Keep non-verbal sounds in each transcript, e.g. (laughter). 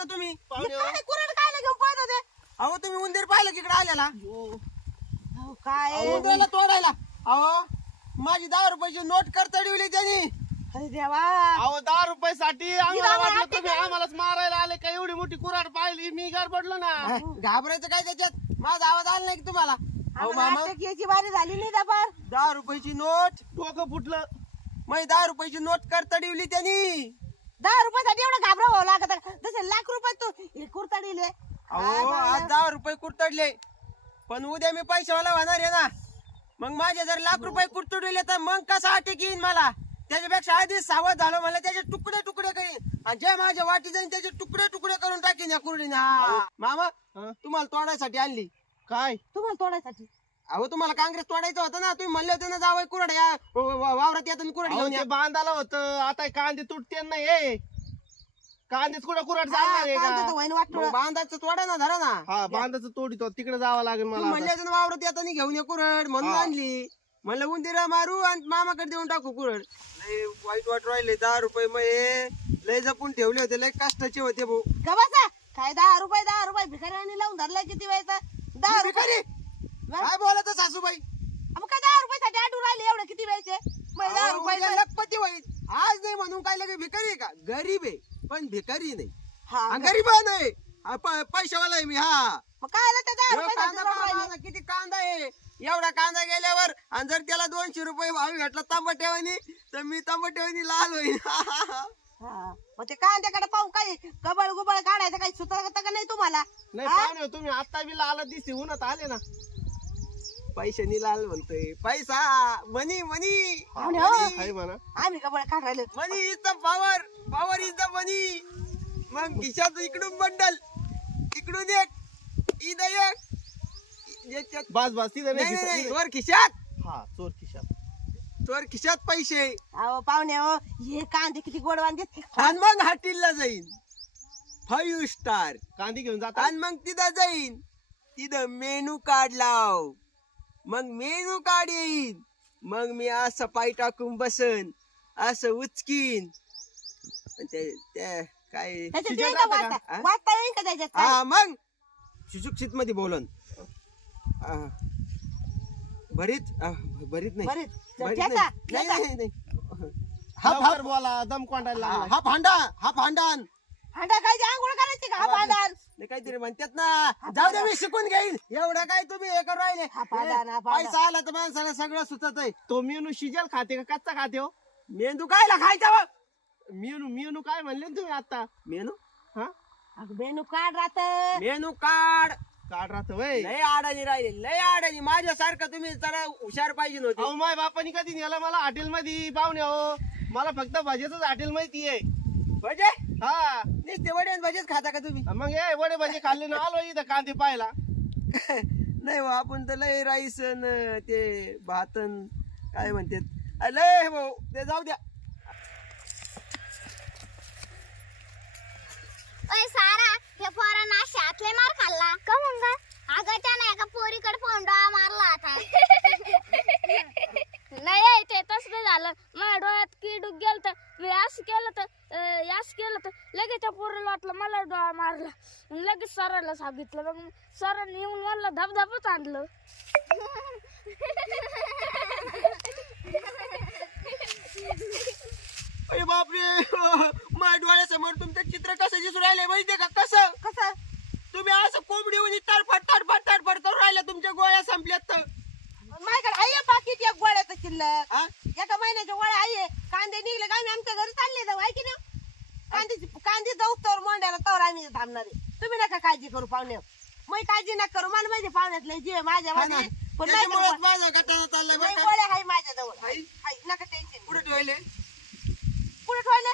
नेमकं तुम्ही पाहुणे हो. काय कुरड काय घेऊन पळत होते अहो तुम्ही उंदीर पाहिलं की इकडे आलेला अहो, काय? उंदराला तोडायला. अहो माझी दहा रुपयाची नोट कर चढवली त्यांनी. अरे देवा. अहो दहा रुपयासाठी आम्हाला आम्हाला वाटलं हात तुम्ही आम्हालाच मारायला आले का? एवढी मोठी कुराड पाहिली मी गडबडलो ना. हा, घाबरायचं काय त्याच्यात? माझा आवाज आला नाही की तुम्हाला? अहो मामा. बारी झाली नाही दबार दहा रुपयाची नोट. डोकं फुटलं. मग दहा रुपयाची नोट कर चढवली त्यांनी. दहा रुपयासाठी एवढं घाबरा व्हावं लागत. जसे लाख रुपये तू कुर्ता दिले अहो आज दहा रुपये कुरतडले. पण उद्या मी पैशावाला होणार आहे ना. मग माझे जर लाख रुपये कुरतडले तर मग कसा अटक येईन मला? त्याच्यापेक्षा आधीच सावध झालो मला त्याचे तुकडे तुकडे करीन. आणि जे माझ्या वाटी जाईन त्याचे तुकडे तुकडे करून टाकीन या कुरडीने. हा. मामा? तुम्हाला तोडायसाठी आणली. काय? तुम्हाला तोडायसाठी. अहो तुम्हाला काँग्रेस तोडायचं होतं ना. तुम्ही म्हणले होते ना जावं कुरड या व- व- वावरात येतात कुरड घेऊन या. बांधाला होतं. आता कांदे तुटते नाही हे. कांदेच कुठं कुराड आहे का? मग बांधाचं तोडा ना धरा ना. हा बांधाचं तोडीतो तिकडे जावं लागेल तुम्ही मला म्हणले आता. होते ना वावरात येताना घेऊन ये कुरड म्हणून हा. आणली. म्हणलं उंदिरा मारू आणि मामाकडे देऊन टाकू कुरड. लय वाईट वाट राहिले. दहा रुपये मग हे लय जपून ठेवले होते. लय कष्टाचे होते भाऊ. काय दहा रुपये दहा रुपये भिकाऱ्याने लावून धरलाय किती वेळचा? दहा रुपये भिकारी! काय बोलत सासूबाई? मग काय दहा रुपयासाठी आठवून राहिले एवढे किती वेळचे? मग दहा लखपती होईल. आज नाही म्हणून काय लगे भिकारी आहे का? गरीब आहे पण भिकारी नाही. हा हा, गरीब नाही. हा, प- पैशावाला आहे मी हा. मग काय आलं त्या दहा एवढा रुपयासाठी कांदा लावून पहा राहिले? माझा किती कांदा आहे. एवढा कांदा गेल्यावर आणि जर त्याला दोनशे रुपये भाव भेटला तांबटेवानी तर मी तांबटेवानी लाल होईल (laughs) हा. मग ते कांद्याकडे पाहू काय कबळ गुबळ काढायचं काही सुतर का नाही तुम्हाला? नाही हा? पाहुणे हो, तुम्ही आता बी लाल दिसते उन्हात आले ना. पैशानी लाल म्हणतोय. पैसा मनी मनी हो. आहे म्हणा. आम्ही कबळ काढ राहिले? Money is the power power is the money मग खिशात इकडून बंडल. इकडून एक. इथं एक. याच्यात बस बस तिथं नाही नाही नाही, नाही दिसत. वर खिशात. हा चोर खिशात. वर खिशात पैसे. अहो पाहुणे हो हे कांदे किती गोड वांदे आणि मग हॉटेलला जाईन. फाईव्ह स्टार कांदे घेऊन जाता? आणि मग तिथं जाईन. तिथं मेनू कार्ड लाव. मग मेनू कार्ड येईन मग मी असं पाय टाकून बसन असं उचकीन आणि ते ते काय त्याच्यात शिजत येईल का राहतं का? वाचता हा? वाचता येईल का त्याच्यात काय? हा मग सुशिक्षित मध्ये बोलन हा. भरीत भरीत नाही भरीत. हा लवकर हा बोला दम कोंडायला हा लागला. हा भांडा हा भांडण हांडा खायची आंघोळ करायची का? हा ते काहीतरी म्हणतात ना जाऊ दे मी शिकून घेईन. एवढं काय तुम्ही हे करू राहिले? हा. पैसा आला तर माणसाला सगळं सुचत आहे. तो मेनू शिजेल खाते का कच्चा खाते हो? मेंदू कायला खायचा बघ मेनू मेनू काय म्हणले ना तुम्ही आता? मेनू? हा? अगं बेनू काढ राहत मेनू काढ. काढ राहत वय. लय आडानी राहिले लय आडानी माझ्यासारखं तुम्ही जरा हुशार पाहिजे अहो नव्हते माय बापानी कधी नेला मला हॉटेल मध्ये पाहुणे हो. मला फक्त भाजीच हॉटेल मध्ये आहे म्हणजे हा. नुसते वडे आणि भजेच खाता का तुम्ही? मग हे वडे भाजी खाल्ले ना आलो इथं कांदे पाहायला. (laughs) नाही हो आपण तर लय राईस अन ते भातन काय म्हणतात? लय भाऊ ते जाऊ द्या. ओय सारा हे पोरांना शातले मार खाल्ला. का मग? अगं त्याने एका पोरीकडे फोंडा मारला आता नाही ते तसं झालं माझ्या डोळ्यात किडूक गेल तर मी असं केलं तर अं, असं केलं तर लगेच त्या पोरीला वाटलं मारला. मग लगेच सरांना सांगितलं. मग सरांनी येऊन मला धबधबच आणलं. अरे बापरे. माझ्या डोळ्यासमोर तुमचं चित्र कसं दिसून राहिले माहितीये का? कसं? कसं? तुम्ही असं कोंबडी होऊन तडफड तडफड तडफड करून राहिल्या तुमच्या गोळ्या संपल्यात तर. माझ्याकडे आहे पाकिट एक गोळ्याचं शिल्लक. हा? एका महिन्याच्या गोळ्या आहे. कांदे निघले का? आम्ही आमच्या घरी चालले जाऊ आहे की नाही? कांदे कांदे जाऊ तर मोंड्याला तर आम्ही थांबणार आहे. तुम्ही नका काळजी करू पाहुणे. मग काळजी नका करू. मला माहिती पाहुण्यातले जीव आहे माझ्या ना. मध्ये पण नाही त्याच्यामुळेच का- माझा गटाला चाललाय बरं नाही, का? गोळ्या आहे माझ्याजवळ आहे? आहे, नका टेन्शन कुठे ठेवले कुठे ठेवले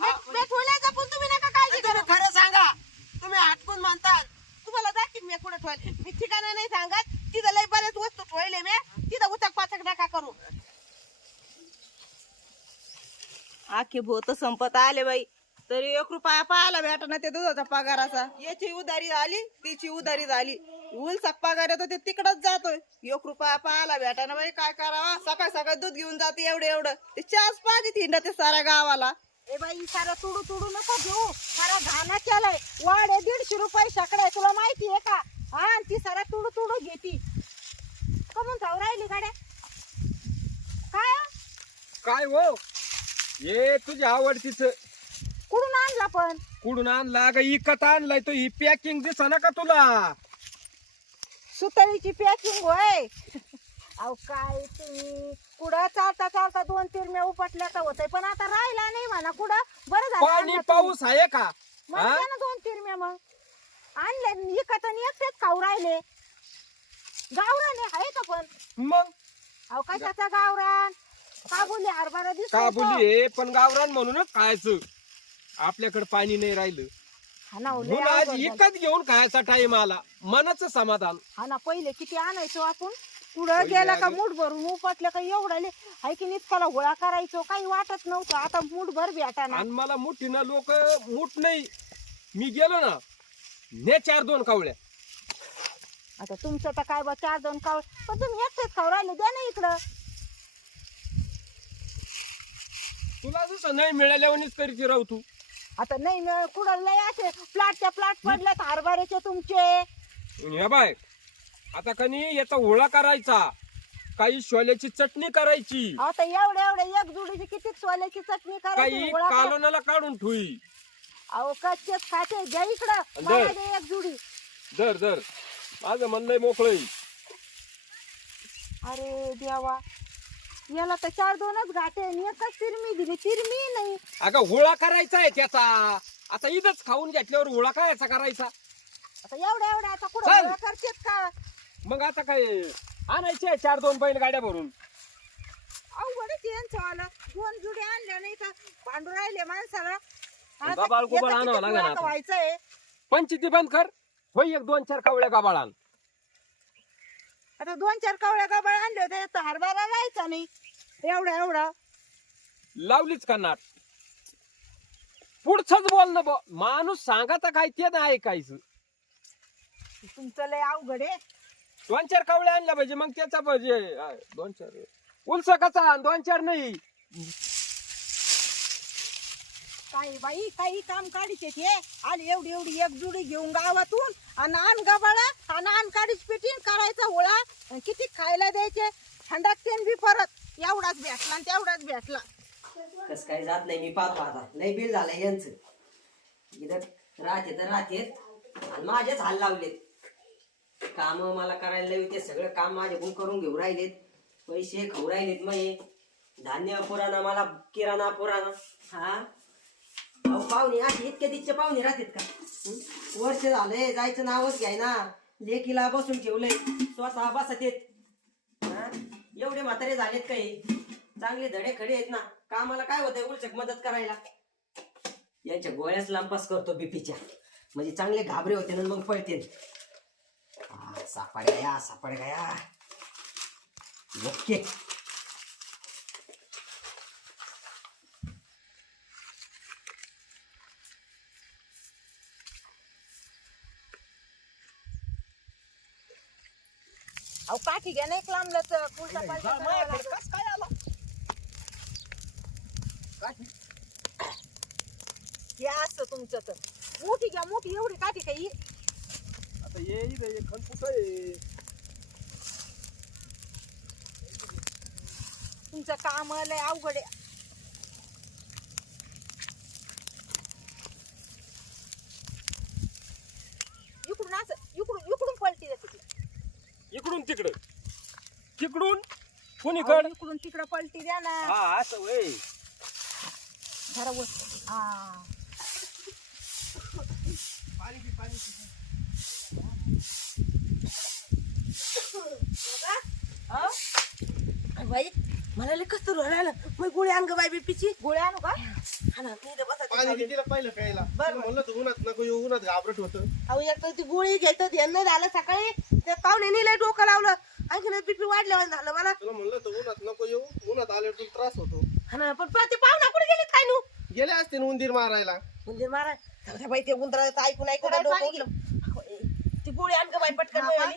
मी- मी ठेवले जपून तुम्ही नका काळजी तुम्ही करू खरं सांगा तुम्ही हटकून म्हणतात तुम्हाला दाखीन मी कुठे ठेवले मी ठिकाणा नाही सांगत तिथं लय बरेच वस्तू ठेवले मी तिथं उचक पाचक नका करू आखे भोत संपत आले बाई. तरी एक रुपया पाहायला भेटा ना ते दुधाचा पगाराचा. याची उधारी झाली तिची उधारी झाली. उल सक्पा तो ते तिकडच जातोय. एक रुपया पाहायला भेटा ना बाई काय करावा? सकाळ सकाळ दूध घेऊन जाते एवढं एवढं. ते चहाच पाहिजे थिंड ते साऱ्या गावाला. ए बाई सारा तुडू तुडू नको घेऊ. सारा घाणा केलाय. वाढ आहे दीडशे रुपये शाकडे तुला माहिती आहे का? हा आणि ती सारा तुडू तुडू घेती. कमून जाऊ राहिली गाड्या. काय हो? काय हो? हे तुझ्या आवडतीच कुठून आणला पण? कुठून आणला? का इकत आणलाय तो. ही पॅकिंग दिसा ना का तुला? सुतळीची पॅकिंग होय. अहो काय तुम्ही? कुठं चालता चालता दोन तिरम्या उपटल्या तर होतंय? पण आता राहिला नाही म्हणा. कुठं? बरं झालं पाणी आणलं तुम्ही. पाऊस आहे का? मग हा? द्या ना दोन तिरम्या मग. आणले इकत आणि एकटेच खाऊ राहिले. गावरान आहे का पण? मग? अहो कशाचा गावरान? काबुली हरभरा दिसतो आहे पण गावरान म्हणूनच खायचं. आपल्याकडे पाणी नाही राहिलं. हा ना, म्हणून आज अवघड झालं. घेऊन खायचा टाइम आला. मनाचं समाधान. हा ना पहिले किती आणायचो आपण? पुढं गेला का मूठ भरून उपटलं का एवढं हाय की इतकाला गोळा करायचो काही वाटत नव्हतं. आता मूठ भर भेटाना. आणि मला मुठीनं लोक मुठ नाही. मी गेलो ना ने चार दोन कावळ्या. आता तुमचं तर काय बा चार दोन काळ पण तुम्ही एकटेच खाऊ राहिले द्या ना इकडं. तुला जसं नाही मिळाल्यावरच करीत राहू तू. आता नाही ना कुठं लय असे प्लॉटच्या प्लॉट पडल्यात हरभऱ्याचे तुमचे. हे बाय आता कनी याचा होळा करायचा? काही शोल्याची चटणी करायची. आता एवढे एवढे एक जुडीची किती सोल्याची चटणी करायची काही गोळा करा. कालोनाला काढून ठुई अहो कच्चेच खाते. घ्या इकडं. दे. मला दे एक जुडी दर दर माझं म्हणलंय मोकळं अरे देवा. याला तर चार दोनच घाटे आणि एकच तिरमी दिली. तिरमी नाही. अगं होळा करायचा आहे त्याचा. आता इथंच खाऊन घेतल्यावर होळा काय याचा करायचा? आता एवढ्या एवढ्या आता कुठं चल. गोळा करतेत का? मग आता काय आणायचे चार दोन बैल गाड्या भरून अवघडच यांचं दोन जुडे आणल्या नाही तर भांडू राहिले माणसाला. आता गबाळ गुबाळ याचं किती आणावं लागेल गोळा आता. व्हायचंय? पंचिती बंद कर. होय एक दोन चार कावळ्या गाबाळान. आता दोन चार कवळ्या गबाळ आणले होते तर हरभरा राहायचा नाही. एवढा एवढा. लावलीच का नाट? पुढचंच बोल ना बुवा. माणूस सांगाता काय ते नाही ऐकायचं. तुमचं लय अवघड आहे. दोन चार कावळे आणल्या पाहिजे मग त्याचा पाहिजे. अं, दोन चार. उलसा कसा? दोन चार नाही. काही बाई काही काम काढीचे ते आली एवढी एवढी एक जुडी घेऊन गावातून. आणि आण गबाळा आणि आण काढीच पिटीन करायचा होळा. आणि किती खायला द्यायचे? थंडात तेन बी परत. एवढाच भेटला आणि तेवढाच भेटला. कस काय जात नाही मी पाहतो आता. लय बिल झालं यांचं. इथं राहते तर राहते. आणि माझेच हाल लावलेत. काम मला करायला लावी ते सगळं काम माझ्याकडून करून घेऊ राहिलेत. पैसे खाऊ राहिलेत मग धान्य पुराणा मला किराणा पुराणा. हा? अहो पाहुणे अशी इतके तितके पाहुणे राहतात का? हं? वर्ष झालंय जायचं नावच घ्याय ना लेकीला बसून ठेवलंय स्वतः बसत येत हा? एवढे म्हातारे झालेत काही चांगले धडे खडे आहेत ना. कामाला काय होतंय उलचक मदत करायला. यांच्या गोळ्याच लांपास करतो बीपीच्या. म्हणजे चांगले घाबरे होते ना मग पळते. सापड गया सापड गया ओके. काठी घ्या नाही लांबलं तर उलटा पालटा करावा लागेल. हे असं तुमचं तर. मोठी घ्या मोठी एवढी काठी काही आता ये इथं खण कुठं आहे? तुमचं काम लय अवघड आहे इकडून असं इकडून इकडून पलटी देते ती. इकडून तिकडं तिकडून? अहो, कुणीकड? इकडून तिकडं पलटी द्या ना. हा असं वय. जरा वर. हा. बाई मला लय कसं राहिलं मग गोळी अंग बाई बीपीची गोळ्या आणू का? पाणी दे तिला पहिलं प्यायला? तुला म्हणलं तर उन्हात नको येऊ उन्हात घाबरट होतं. अहो एक तर ती गोळी ध्यान नाही झालं सकाळी. त्या पाहुणे लय डोकं लावलं. आणखी बीपी वाढल्यावर झालं मला. तुला म्हणलं तर उन्हात नको येऊ. उन्हात आल्यावर तुला त्रास होतो. हा ना पण पा- ते पाहुणा कुठे गेले काय नू? गेले असते उंदीर मारायला. म्हणजे मारा. जाऊ द्या बाई ते उंदराचं ऐकून ऐकून डोकं पाणी उठलं. अहो, ए, ती गोळी आण ग बाई पटकन हा, बाई.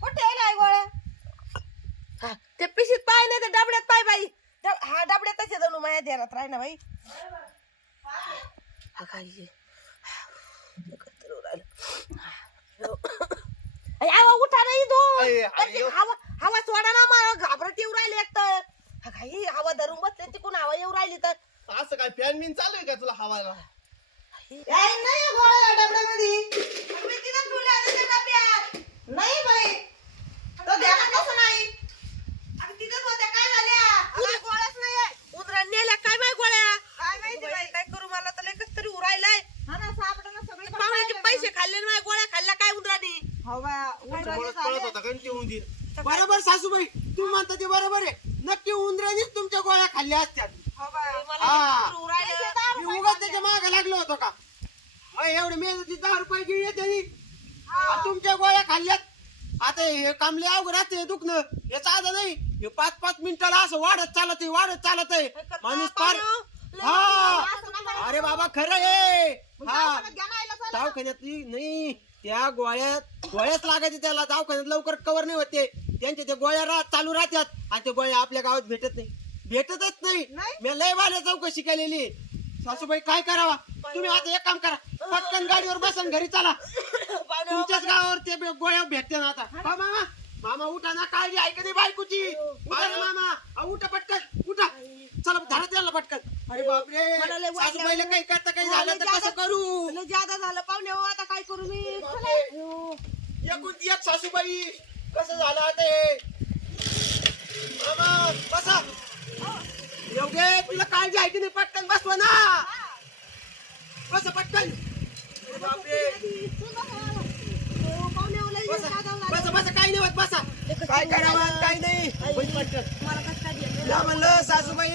कुठे आहे नाही गोळ्या? हा, ते पिशीत पाय नाही तर डबड्यात पाय बाई. डब- हा डबड्यातच आहे जणू माझ्या ध्यानात राही ना बाई. हा काय हे? राहिलं. आवा उठा नाही तू अय, अरे, हवा हवा सोडा ना मला घाबरट येऊ राहिली एक तर. हा काही हवा धरून बसले तिकून हवा येऊ राहिली तर. असं काय फॅन बिन चालू आहे का तुला हवायला? नाही आहे गोळ्या डबड्यामध्ये मी तिथं ठेवल्या होत्या त्या डब्यात. नाही बाई तो ध्यानात कसं नाही अगं तिथंच होत्या काय झाल्या गोळ्याच नाही उदरा नेल्या काय बाय गोळ्या काय माहिती बाई, बाई काय करू मला तर कस तरी उरायलाय हा ना सापडा सगळे पाहुण्याचे पैसे खाल्ले ना गोळ्या खाल्ल्या काय उंदराने हो बा उंदराने पळत झाले. होता का ते उंदीर बरोबर सासूबाई तू म्हणता ते बरोबर आहे नक्की उंदरांनीच खाल्ल्या असत्यात. हो मी उगाच त्याच्यामागे लागलो होतो का? मग एवढे मेहनती दहा रुपये गिळले त्यांनी आणि तुमच्या गोळ्या खाल्ल्यात. आता हे कामले अवघड असते हे दुखणं. हे साधं नाही. हे पाच पाच मिनिटाला असं वाढत चालत आहे वाढत चालत आहे माणूस पार हा. अरे बाबा खरं आहे. हा दवाखान्यात नाही. त्या गोळ्यात गोळ्याच लागायचे त्याला. दवाखान्यात लवकर कव्हर नाही होते त्यांच्या त्या गोळ्या चालू राहतात आणि त्या गोळ्या आपल्या गावात भेटत नाही. भेटतच नाही. नाही? मी लय वाल्या चौकशी केलेली. सासूबाई काय करावा? तुम्ही आता एक काम करा. पटकन गाडीवर बसन घरी चला. तुमच्याच गावावर ते बे- गोळ्या भेटते ना आता. हा? मामा. मामा उठा ना. काळजी ऐका नाही बायकोची? उठा ना. मामा? अहो, उठा पटकन. उठा. चला धरा त्याला पटकन. अरे बापरे. मला लय. सासूबाईला काही करता काही झालं तर कसं करू? लय ज्यादा झालं. पाहुणे हो आता काय करू मी? एकूण ती एक सासूबाई. कसं झालं आता हे? मामा बसा. योगे तुला काळजी आहे की नाही पटकन? बसवा ना बस पटकन. बसा बसा बसा काही नाही होत बसा. काय करावं? काही नाही. म्हणलं सासूबाई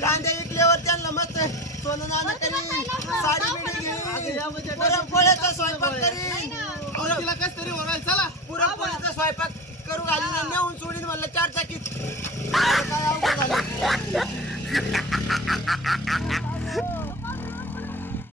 कांदे विकल्यावर त्यांना मस्त सोनं नाणं करी साडी बिडी घेईन. पुरणपोळ्याचा स्वयंपाक अहो, तिला कस तरी होणार चला. पुरणपोळीचा स्वयंपाक करू घालून नेऊन सोडीन म्हणलं चार चाकीत. Hahaha.